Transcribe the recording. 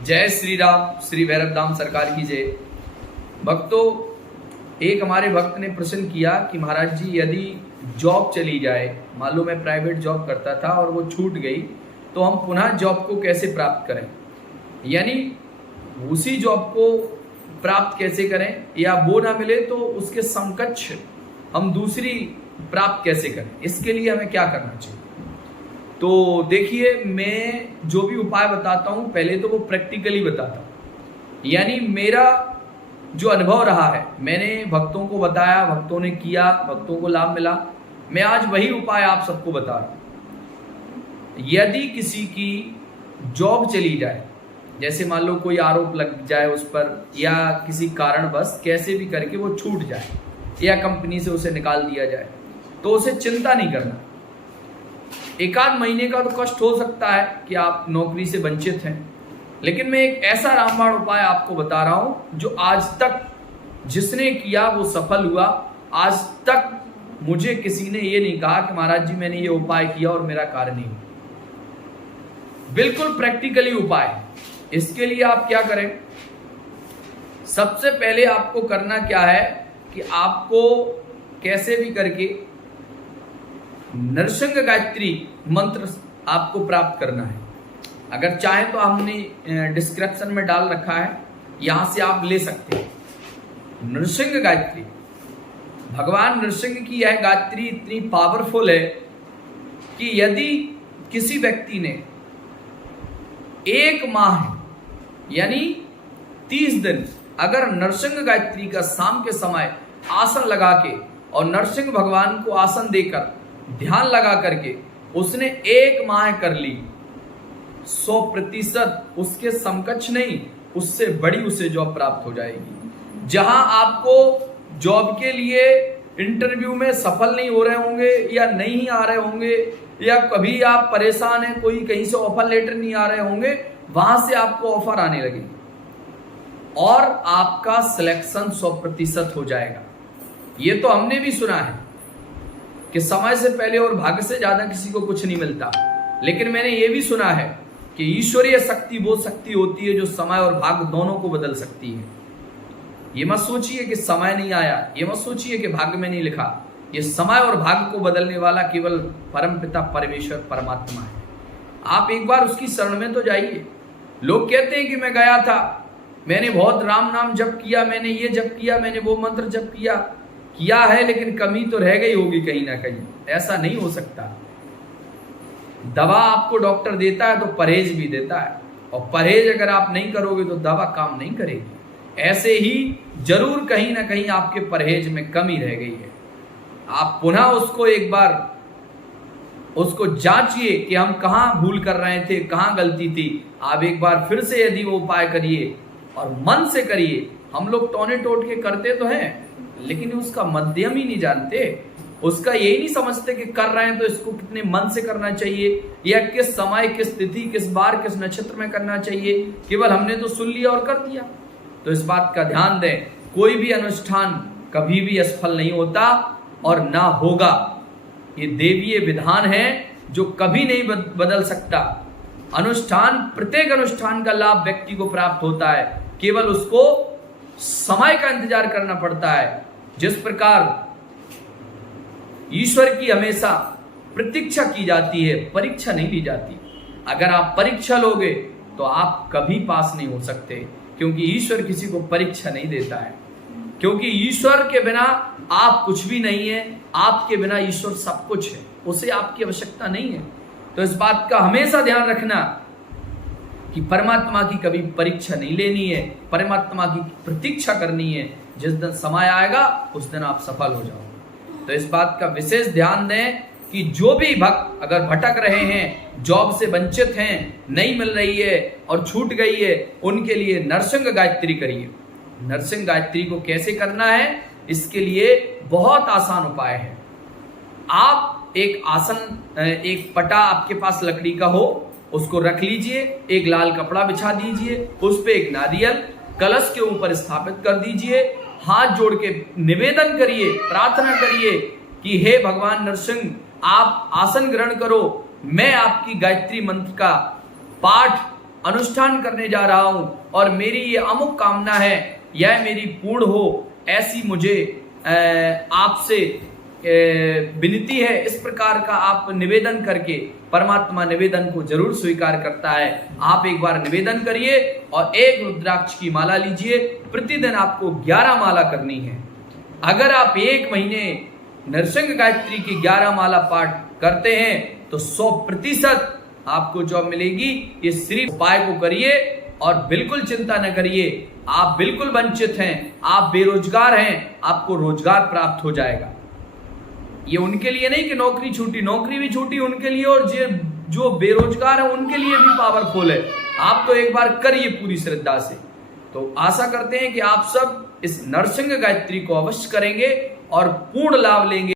जय श्री राम, श्री भैरव धाम सरकार की जय। भक्तों, एक हमारे भक्त ने प्रश्न किया कि महाराज जी, यदि जॉब चली जाए, मान लो मैं प्राइवेट जॉब करता था और वो छूट गई, तो हम पुनः जॉब को कैसे प्राप्त करें, यानी उसी जॉब को प्राप्त कैसे करें, या वो ना मिले तो उसके समकक्ष हम दूसरी प्राप्त कैसे करें, इसके लिए हमें क्या करना चाहिए। तो देखिए, मैं जो भी उपाय बताता हूं पहले तो वो प्रैक्टिकली बताता हूं, यानी मेरा जो अनुभव रहा है, मैंने भक्तों को बताया, भक्तों ने किया, भक्तों को लाभ मिला, मैं आज वही उपाय आप सबको बता रहा हूं। यदि किसी की जॉब चली जाए, जैसे मान लो कोई आरोप लग जाए उस पर, या किसी कारणवश कैसे भी करके वो छूट जाए या कंपनी से उसे निकाल दिया जाए, तो उसे चिंता नहीं करना। एक आध महीने का तो कष्ट हो सकता है कि आप नौकरी से वंचित हैं, लेकिन मैं एक ऐसा रामबाण उपाय आपको बता रहा हूं जो आज तक जिसने किया वो सफल हुआ। आज तक मुझे किसी ने ये नहीं कहा कि महाराज जी मैंने ये उपाय किया और मेरा कार्य नहीं हुआ। बिल्कुल प्रैक्टिकली उपाय। इसके लिए आप क्या करें, सबसे पहले आपको करना क्या है कि आपको कैसे भी करके नरसिंह गायत्री मंत्र आपको प्राप्त करना है। अगर चाहें तो हमने डिस्क्रिप्शन में डाल रखा है, यहां से आप ले सकते हैं। नरसिंह गायत्री, भगवान नरसिंह की यह गायत्री इतनी पावरफुल है कि यदि किसी व्यक्ति ने 1 माह यानी 30 दिन अगर नरसिंह गायत्री का शाम के समय आसन लगा के और नरसिंह भगवान को आसन देकर ध्यान लगा करके उसने 1 माह कर ली, 100% उसके समकक्ष नहीं, उससे बड़ी उसे जॉब प्राप्त हो जाएगी। जहां आपको जॉब के लिए इंटरव्यू में सफल नहीं हो रहे होंगे या नहीं आ रहे होंगे, या कभी आप परेशान हैं, कोई कहीं से ऑफर लेटर नहीं आ रहे होंगे, वहां से आपको ऑफर आने लगेगी और आपका सिलेक्शन 100% हो जाएगा। ये तो हमने भी सुना है कि समय से पहले और भाग्य से ज्यादा किसी को कुछ नहीं मिलता, लेकिन मैंने ये भी सुना है कि ईश्वरीय शक्ति वो शक्ति होती है जो समय और भाग्य दोनों को बदल सकती है। ये मत सोचिए कि समय नहीं आया, ये मत सोचिए कि भाग्य में नहीं लिखा। ये समय और भाग्य को बदलने वाला केवल परमपिता परमेश्वर परमात्मा है। आप एक बार उसकी शरण में तो जाइए। लोग कहते हैं कि मैं गया था, मैंने बहुत राम नाम जप किया, मैंने ये जप किया, मैंने वो मंत्र जप किया है, लेकिन कमी तो रह गई होगी कहीं ना कहीं। ऐसा नहीं हो सकता। दवा आपको डॉक्टर देता है तो परहेज भी देता है, और परहेज अगर आप नहीं करोगे तो दवा काम नहीं करेगी। ऐसे ही जरूर कहीं ना कहीं आपके परहेज में कमी रह गई है। आप पुनः उसको एक बार उसको जांचिए कि हम कहां भूल कर रहे थे, कहां गलती थी। आप एक बार फिर से यदि वो उपाय करिए और मन से करिए। हम लोग टोने टोट के करते तो हैं, लेकिन उसका मध्यम ही नहीं जानते, उसका यही नहीं समझते कि कर रहे हैं तो इसको कितने मन से करना चाहिए, या किस समय, किस तिथि, किस बार, किस नक्षत्र में करना चाहिए। केवल हमने तो सुन लिया और कर दिया। तो इस बात का ध्यान दें, कोई भी अनुष्ठान कभी भी असफल नहीं होता और ना होगा। ये देवीय विधान है जो कभी नहीं बदल सकता। अनुष्ठान, प्रत्येक अनुष्ठान का लाभ व्यक्ति को प्राप्त होता है, केवल उसको समय का इंतजार करना पड़ता है। जिस प्रकार ईश्वर की हमेशा प्रतीक्षा की जाती है, परीक्षा नहीं ली जाती। अगर आप परीक्षा लोगे तो आप कभी पास नहीं हो सकते, क्योंकि ईश्वर किसी को परीक्षा नहीं देता है। क्योंकि ईश्वर के बिना आप कुछ भी नहीं है, आपके बिना ईश्वर सब कुछ है, उसे आपकी आवश्यकता नहीं है। तो इस बात का हमेशा ध्यान रखना कि परमात्मा की कभी परीक्षा नहीं लेनी है, परमात्मा की प्रतीक्षा करनी है। जिस दिन समय आएगा उस दिन आप सफल हो जाओगे। तो इस बात का विशेष ध्यान दें कि जो भी भक्त अगर भटक रहे हैं, जॉब से वंचित हैं, नहीं मिल रही है और छूट गई है, उनके लिए नरसिंह गायत्री करिए। नरसिंह गायत्री को कैसे करना है, इसके लिए बहुत आसान उपाय है। आप एक आसन, एक पटा आपके पास लकड़ी का हो, उसको रख लीजिए, एक लाल कपड़ा बिछा दीजिए, उस पे एक नारियल कलश के ऊपर स्थापित कर दीजिए। हाथ जोड़ के निवेदन करिए, प्रार्थना करिए कि हे भगवान नरसिंह, आप आसन ग्रहण करो, मैं आपकी गायत्री मंत्र का पाठ अनुष्ठान करने जा रहा हूं और मेरी ये अमुक कामना है, यह मेरी पूर्ण हो, ऐसी मुझे आपसे विनती है। इस प्रकार का आप निवेदन करके परमात्मा निवेदन को जरूर स्वीकार करता है। आप एक बार निवेदन करिए और एक रुद्राक्ष की माला लीजिए। प्रतिदिन आपको 11 माला करनी है। अगर आप 1 महीने नरसिंह गायत्री की 11 माला पाठ करते हैं तो 100% आपको जॉब मिलेगी। इस सिर्फ उपाय को करिए और बिल्कुल चिंता न करिए। आप बिल्कुल वंचित हैं, आप बेरोजगार हैं, आपको रोजगार प्राप्त हो जाएगा। ये उनके लिए नहीं कि नौकरी छूटी, नौकरी भी छूटी उनके लिए, और जो बेरोजगार है उनके लिए भी पावरफुल है। आप तो एक बार करिए पूरी श्रद्धा से। तो आशा करते हैं कि आप सब इस नरसिंह गायत्री को अवश्य करेंगे और पूर्ण लाभ लेंगे।